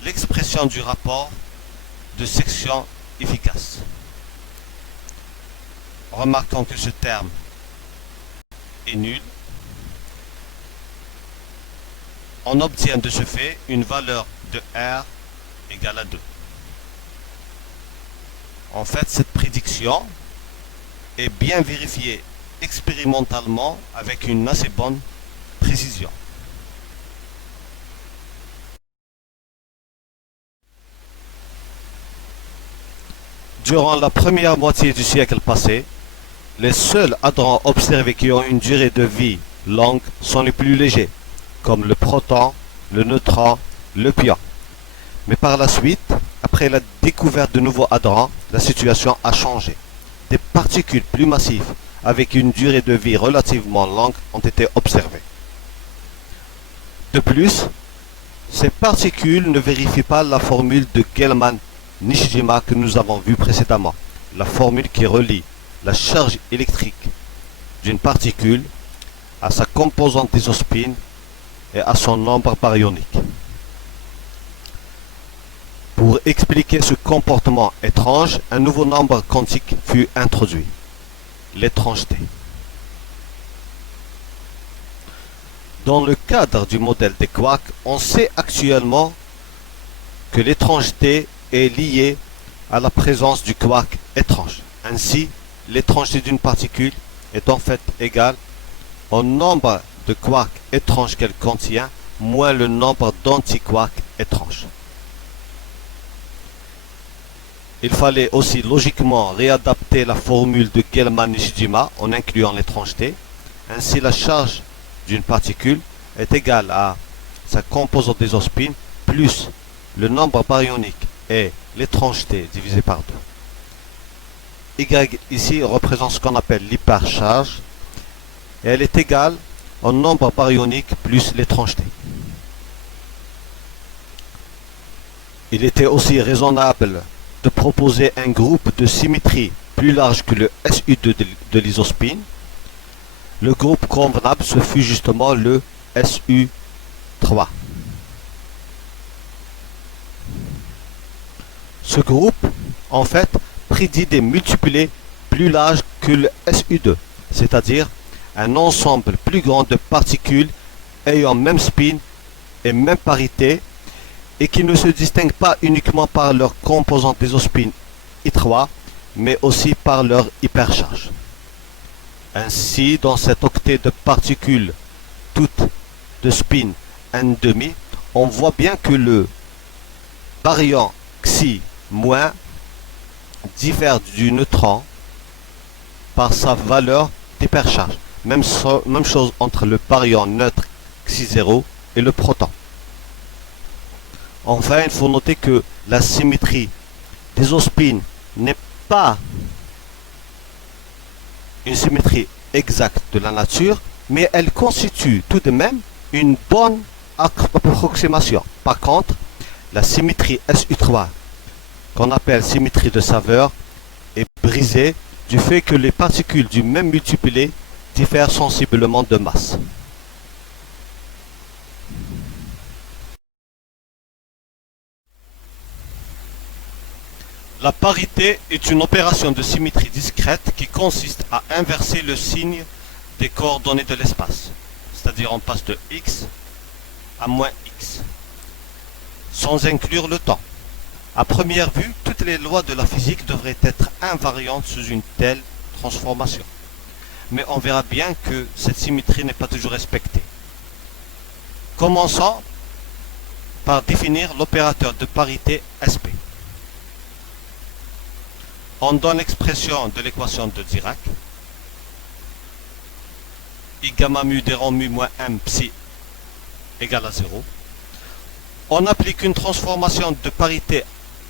l'expression du rapport de section efficace. Remarquons que ce terme est nul. On obtient de ce fait une valeur de R égale à 2. En fait, cette prédiction est bien vérifiée expérimentalement avec une assez bonne précision. Durant la première moitié du siècle passé, les seuls hadrons observés qui ont une durée de vie longue sont les plus légers, comme le proton, le neutron, le pion. Mais par la suite, après la découverte de nouveaux hadrons, la situation a changé. Des particules plus massives avec une durée de vie relativement longue ont été observées. De plus, ces particules ne vérifient pas la formule de Gell-Mann-Nishijima que nous avons vue précédemment, la formule qui relie la charge électrique d'une particule à sa composante isospin et à son nombre baryonique. Pour expliquer ce comportement étrange, un nouveau nombre quantique fut introduit, l'étrangeté. Dans le cadre du modèle des quarks, on sait actuellement que l'étrangeté est liée à la présence du quark étrange. Ainsi, l'étrangeté d'une particule est en fait égale au nombre de quarks étranges qu'elle contient moins le nombre d'antiquarks étranges. Il fallait aussi logiquement réadapter la formule de Gell-Mann-Nishijima en incluant l'étrangeté. Ainsi, la charge d'une particule est égale à sa composante isospin plus le nombre baryonique et l'étrangeté divisé par 2. Y ici représente ce qu'on appelle l'hypercharge et elle est égale au nombre baryonique plus l'étrangeté. Il était aussi raisonnable de proposer un groupe de symétrie plus large que le SU2 de l'isospin. Le groupe convenable, ce fut justement le SU3. Ce groupe, en fait, prédit des multiplés plus larges que le SU2, c'est-à-dire un ensemble plus grand de particules ayant même spin et même parité et qui ne se distinguent pas uniquement par leur composante isospin I3, mais aussi par leur hypercharge. Ainsi, dans cet octet de particules toutes de spin n,5, on voit bien que le baryon Xi- diffère du neutron par sa valeur d'hypercharge. Même chose entre le baryon neutre Xi0 et le proton. Enfin, il faut noter que la symétrie des isospin n'est pas une symétrie exacte de la nature, mais elle constitue tout de même une bonne approximation. Par contre, la symétrie SU3, qu'on appelle symétrie de saveur, est brisée du fait que les particules du même multiplé diffèrent sensiblement de masse. La parité est une opération de symétrie discrète qui consiste à inverser le signe des coordonnées de l'espace, c'est-à-dire on passe de x à moins x, sans inclure le temps. À première vue, toutes les lois de la physique devraient être invariantes sous une telle transformation. Mais on verra bien que cette symétrie n'est pas toujours respectée. Commençons par définir l'opérateur de parité SP. On donne l'expression de l'équation de Dirac. I gamma mu d rho mu moins m psi égale à 0. On applique une transformation de parité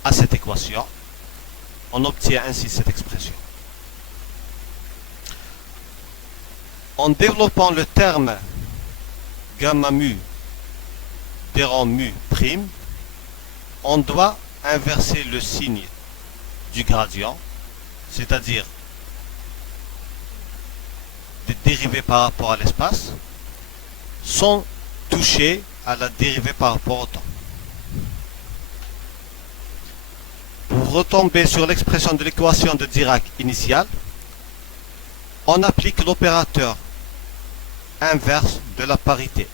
à cette équation. On obtient ainsi cette expression. En développant le terme gamma mu dérang mu prime, on doit inverser le signe du gradient, c'est-à-dire des dérivées par rapport à l'espace, sans toucher à la dérivée par rapport au temps. Pour retomber sur l'expression de l'équation de Dirac initiale, on applique l'opérateur inverse de la parité,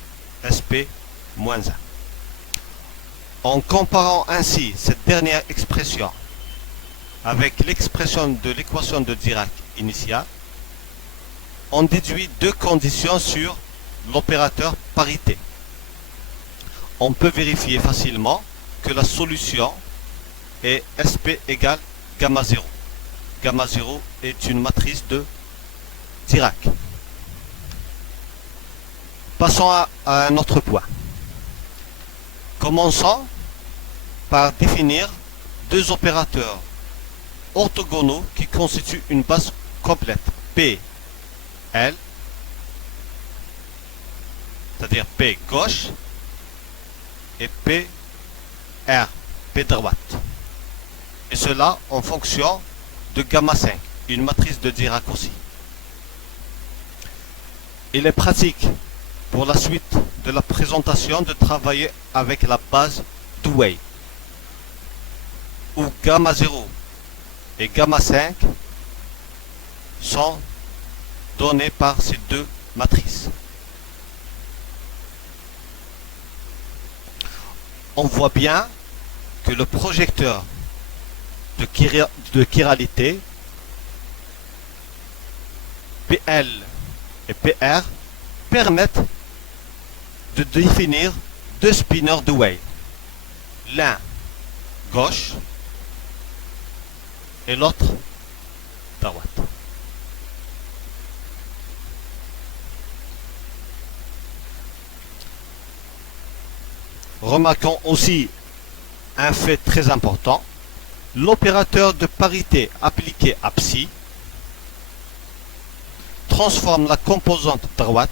SP-1. En comparant ainsi cette dernière expression avec l'expression de l'équation de Dirac initiale, on déduit deux conditions sur l'opérateur parité. On peut vérifier facilement que la solution est SP égale gamma 0. Gamma 0 est une matrice de Dirac. Passons à un autre point. Commençons par définir deux opérateurs orthogonaux qui constituent une base complète. P, L, c'est-à-dire P gauche, et P, R, P droite. Et cela en fonction de gamma 5, une matrice de Dirac aussi. Il est pratique pour la suite de la présentation de travailler avec la base Dewey, où gamma 0 et gamma 5 sont donnés par ces deux matrices. On voit bien que le projecteur de chiralité PL et PR permettent de définir deux spinners Dewey, l'un gauche et l'autre droite. Remarquons aussi un fait très important, l'opérateur de parité appliqué à psi transforme la composante droite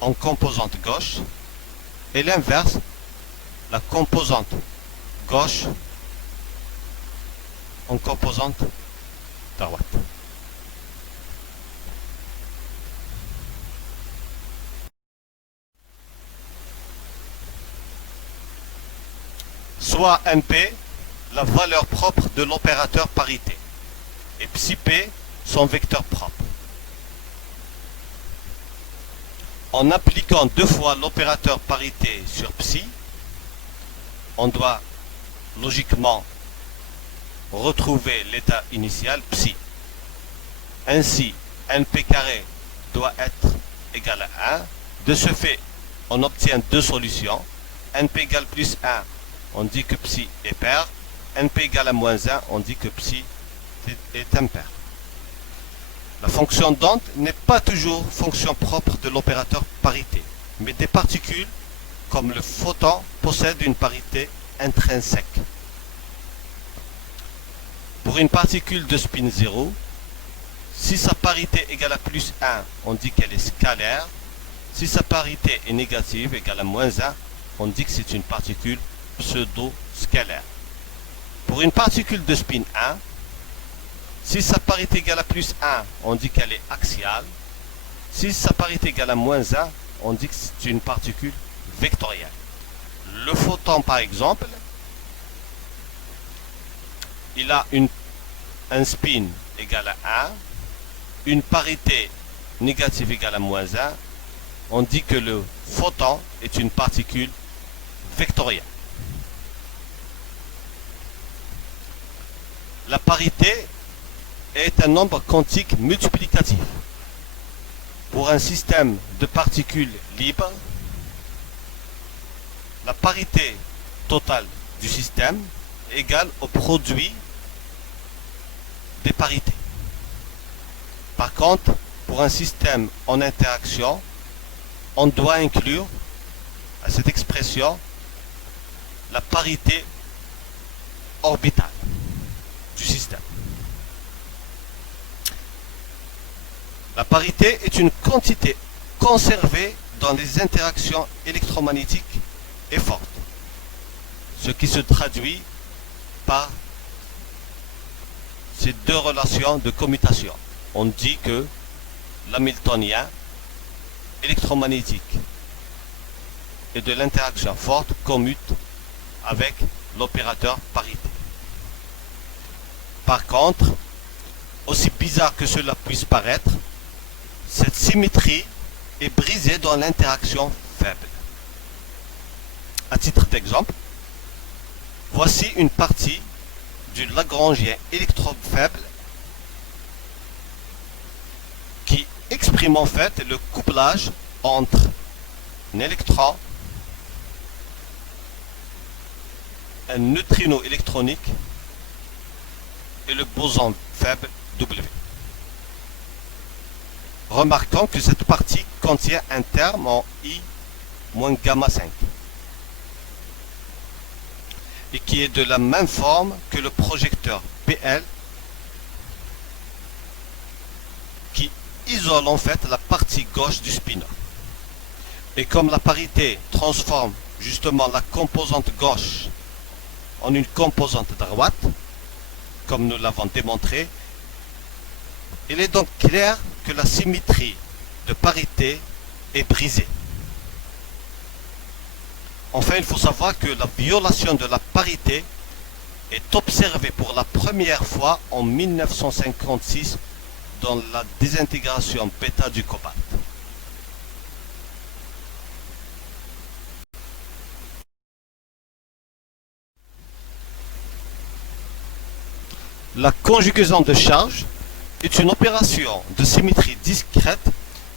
en composante gauche et l'inverse, la composante gauche en composante droite. Soit MP, la valeur propre de l'opérateur parité, et psi P, son vecteur propre. En appliquant deux fois l'opérateur parité sur psi, on doit logiquement retrouver l'état initial psi. Ainsi, np carré doit être égal à 1. De ce fait, on obtient deux solutions. np égale plus 1, on dit que psi est pair. np égale à moins 1, on dit que psi est impair. La fonction d'onde n'est pas toujours fonction propre de l'opérateur parité, mais des particules, comme le photon, possèdent une parité intrinsèque. Pour une particule de spin 0, si sa parité égale à plus 1, on dit qu'elle est scalaire. Si sa parité est négative, égale à moins 1, on dit que c'est une particule pseudo-scalaire. Pour une particule de spin 1, si sa parité égale à plus 1, on dit qu'elle est axiale. Si sa parité égale à moins 1, on dit que c'est une particule vectorielle. Le photon, par exemple, il a un spin égal à 1, une parité négative égale à moins 1. On dit que le photon est une particule vectorielle. La parité est un nombre quantique multiplicatif. Pour un système de particules libres, la parité totale du système est égale au produit des parités. Par contre, pour un système en interaction, on doit inclure à cette expression la parité orbitale du système. La parité est une quantité conservée dans les interactions électromagnétiques et fortes, ce qui se traduit par ces deux relations de commutation. On dit que l'hamiltonien électromagnétique et de l'interaction forte commute avec l'opérateur parité. Par contre, aussi bizarre que cela puisse paraître, cette symétrie est brisée dans l'interaction faible. À titre d'exemple, voici une partie du Lagrangien électrofaible qui exprime en fait le couplage entre un électron, un neutrino électronique et le boson faible W. Remarquons que cette partie contient un terme en I moins gamma 5 et qui est de la même forme que le projecteur PL qui isole en fait la partie gauche du spinor. Et comme la parité transforme justement la composante gauche en une composante droite, comme nous l'avons démontré, il est donc clair que la symétrie de parité est brisée. Enfin, il faut savoir que la violation de la parité est observée pour la première fois en 1956 dans la désintégration bêta du cobalt. La conjugaison de charge est une opération de symétrie discrète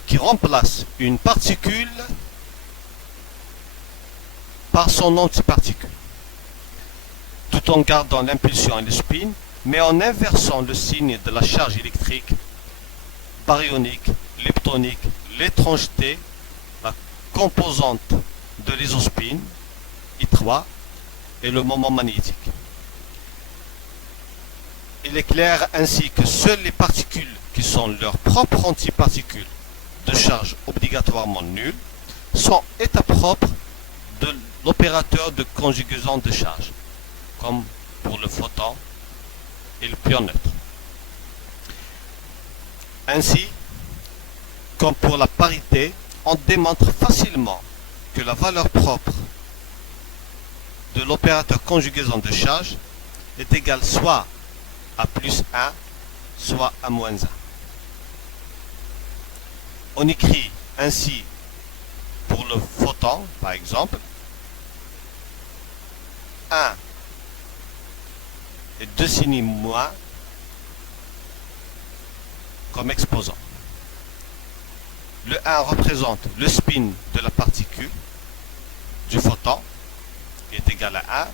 qui remplace une particule par son antiparticule, tout en gardant l'impulsion et le spin, mais en inversant le signe de la charge électrique, baryonique, leptonique, l'étrangeté, la composante de l'isospin, I3, et le moment magnétique. Il est clair ainsi que seules les particules qui sont leurs propres antiparticules de charge obligatoirement nulle sont états propres de l'opérateur de conjugaison de charge, comme pour le photon et le pion neutre. Ainsi, comme pour la parité, on démontre facilement que la valeur propre de l'opérateur conjugaison de charge est égale soit à plus 1, soit à moins 1. On écrit ainsi pour le photon, par exemple, 1 et 2 signes moins comme exposant. Le 1 représente le spin de la particule du photon, qui est égal à 1.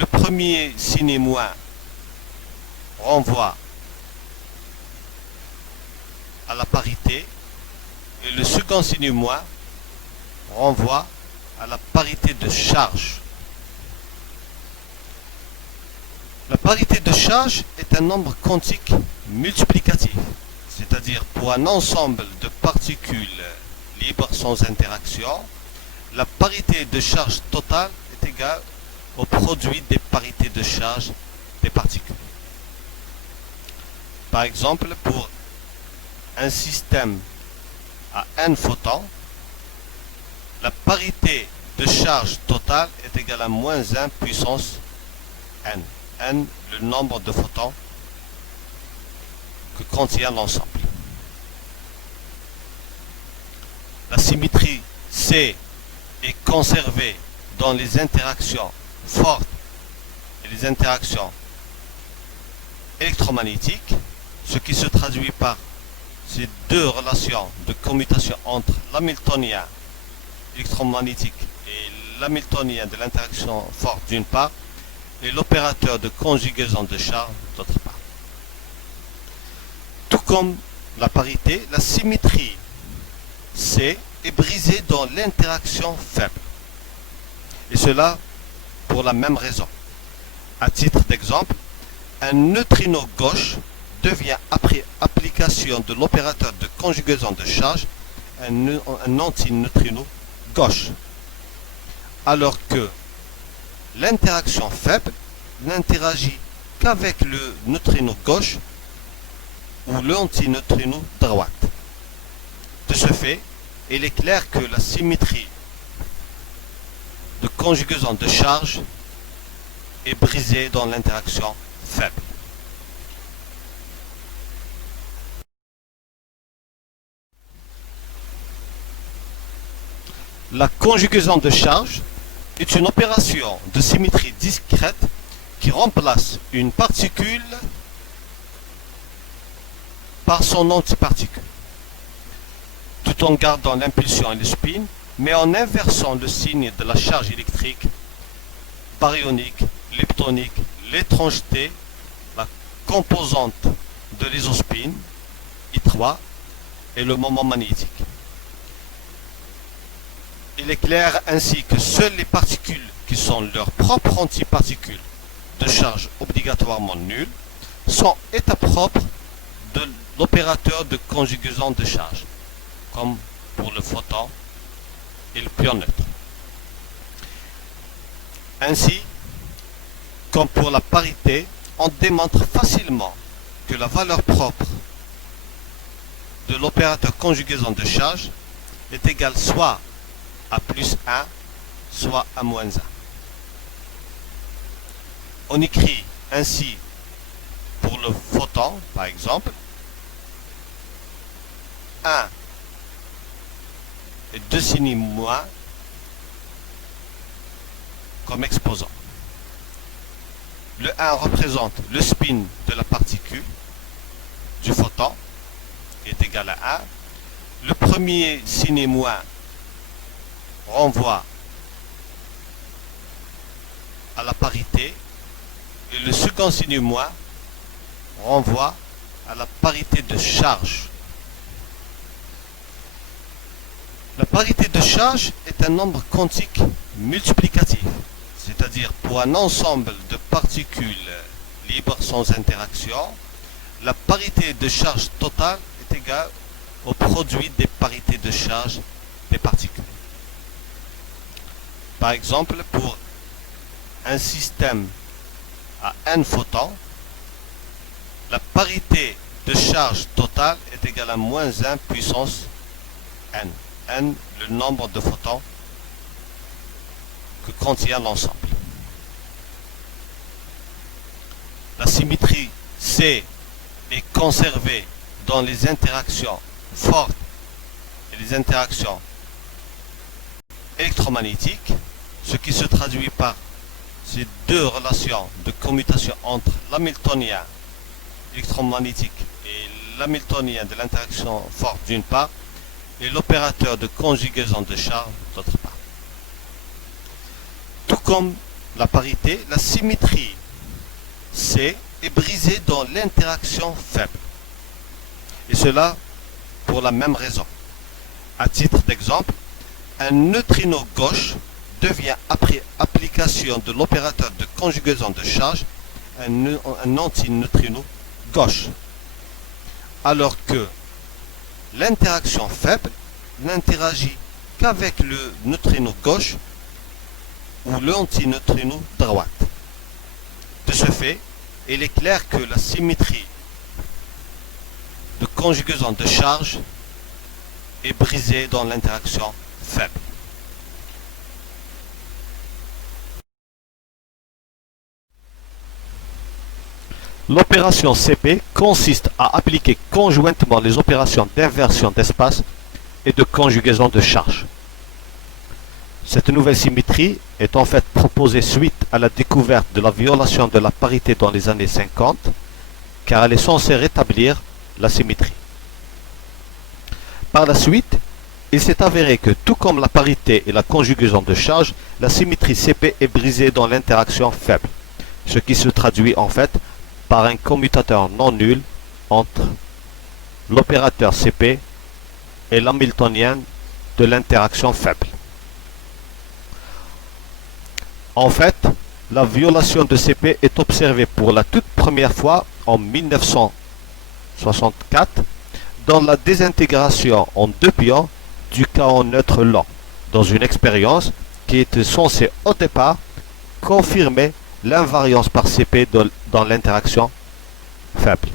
Le premier signe moins renvoie à la parité et le second signe moins renvoie à la parité de charge. La parité de charge est un nombre quantique multiplicatif, c'est-à-dire pour un ensemble de particules libres sans interaction, la parité de charge totale est égale au produit des parités de charge des particules. Par exemple, pour un système à n photons, la parité de charge totale est égale à moins 1 puissance n. N, le nombre de photons que contient l'ensemble. La symétrie C est conservée dans les interactions fortes et les interactions électromagnétiques, ce qui se traduit par ces deux relations de commutation entre l'hamiltonien électromagnétique et l'hamiltonien de l'interaction forte d'une part, et l'opérateur de conjugaison de charge d'autre part. Tout comme la parité, la symétrie C est brisée dans l'interaction faible. Et cela pour la même raison. À titre d'exemple, un neutrino gauche devient, après application de l'opérateur de conjugaison de charge, un antineutrino gauche, alors que l'interaction faible n'interagit qu'avec le neutrino gauche ou l'antineutrino droite. De ce fait, il est clair que la symétrie de conjugaison de charge est brisée dans l'interaction faible. La conjugaison de charge est une opération de symétrie discrète qui remplace une particule par son antiparticule, tout en gardant l'impulsion et le spin, mais en inversant le signe de la charge électrique, baryonique, leptonique, l'étrangeté, la composante de l'isospin, I3, et le moment magnétique. Il est clair ainsi que seules les particules qui sont leurs propres antiparticules de charge obligatoirement nulle sont états propres de l'opérateur de conjugaison de charge, comme pour le photon et le pion neutre. Ainsi, comme pour la parité, on démontre facilement que la valeur propre de l'opérateur conjugaison de charge est égale soit à plus 1, soit à moins 1. On écrit ainsi pour le photon, par exemple, 1 et 2 signes moins comme exposant. Le 1 représente le spin de la particule du photon, qui est égal à 1. Le premier signe moins renvoie à la parité et le second signe moins renvoie à la parité de charge. La parité de charge est un nombre quantique multiplicatif, c'est-à-dire pour un ensemble de particules libres sans interaction, la parité de charge totale est égale au produit des parités de charge des particules. Par exemple, pour un système à n photons, la parité de charge totale est égale à moins 1 puissance n. N, le nombre de photons que contient l'ensemble. La symétrie C est conservée dans les interactions fortes et les interactions électromagnétiques, ce qui se traduit par ces deux relations de commutation entre l'hamiltonien électromagnétique et l'hamiltonien de l'interaction forte d'une part, et l'opérateur de conjugaison de charge d'autre part. Tout comme la parité, la symétrie C est brisée dans l'interaction faible. Et cela pour la même raison. À titre d'exemple, un neutrino gauche devient, après application de l'opérateur de conjugaison de charge, un antineutrino gauche, alors que l'interaction faible n'interagit qu'avec le neutrino gauche ou l'antineutrino droite. De ce fait, il est clair que la symétrie de conjugaison de charge est brisée dans l'interaction faible. L'opération CP consiste à appliquer conjointement les opérations d'inversion d'espace et de conjugaison de charge. Cette nouvelle symétrie est en fait proposée suite à la découverte de la violation de la parité dans les années 50, car elle est censée rétablir la symétrie. Par la suite, il s'est avéré que tout comme la parité et la conjugaison de charge, la symétrie CP est brisée dans l'interaction faible, ce qui se traduit en fait par un commutateur non nul entre l'opérateur CP et l'hamiltonien de l'interaction faible. En fait, la violation de CP est observée pour la toute première fois en 1964 dans la désintégration en deux pions du chaos neutre lent, dans une expérience qui était censée au départ confirmer l'invariance par CP dans l'interaction faible.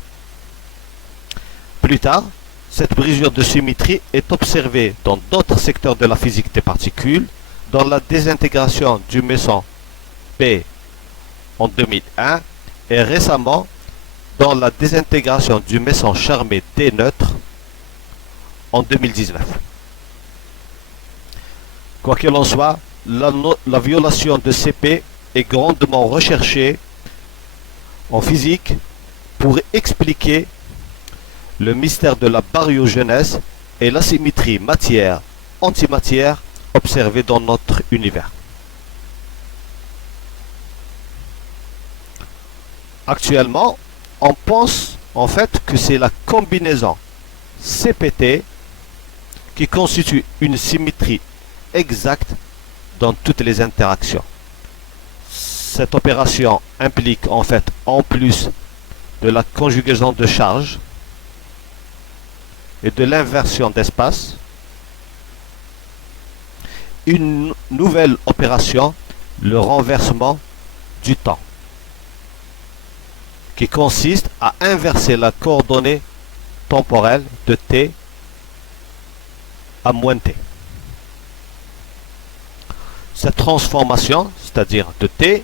Plus tard, cette brisure de symétrie est observée dans d'autres secteurs de la physique des particules, dans la désintégration du meson B en 2001 et récemment dans la désintégration du meson charmé D neutre en 2019. Quoi qu'il en soit, la violation de CP est grandement recherchée en physique pour expliquer le mystère de la baryogenèse et l'asymétrie matière-antimatière observée dans notre univers. Actuellement, on pense en fait que c'est la combinaison CPT qui constitue une symétrie exacte dans toutes les interactions. Cette opération implique en fait, en plus de la conjugaison de charges et de l'inversion d'espace, une nouvelle opération, le renversement du temps, qui consiste à inverser la coordonnée temporelle de t à moins t. Cette transformation, c'est-à-dire de t,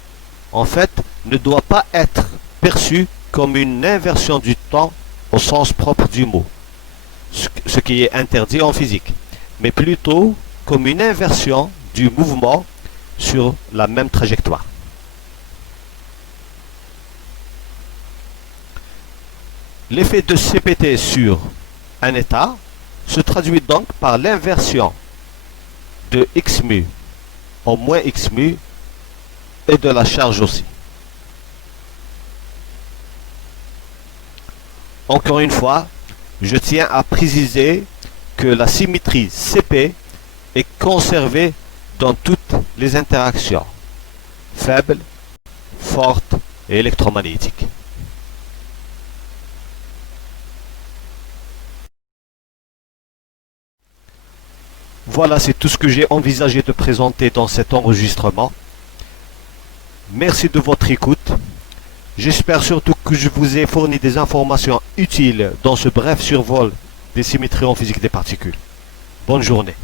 en fait, ne doit pas être perçue comme une inversion du temps au sens propre du mot, ce qui est interdit en physique, mais plutôt comme une inversion du mouvement sur la même trajectoire. L'effet de CPT sur un état se traduit donc par l'inversion de x mu en moins x mu et de la charge aussi. Encore une fois, je tiens à préciser que la symétrie CP est conservée dans toutes les interactions, faibles, fortes et électromagnétiques. Voilà, c'est tout ce que j'ai envisagé de présenter dans cet enregistrement. Merci de votre écoute. J'espère surtout que je vous ai fourni des informations utiles dans ce bref survol des symétries en physique des particules. Bonne journée.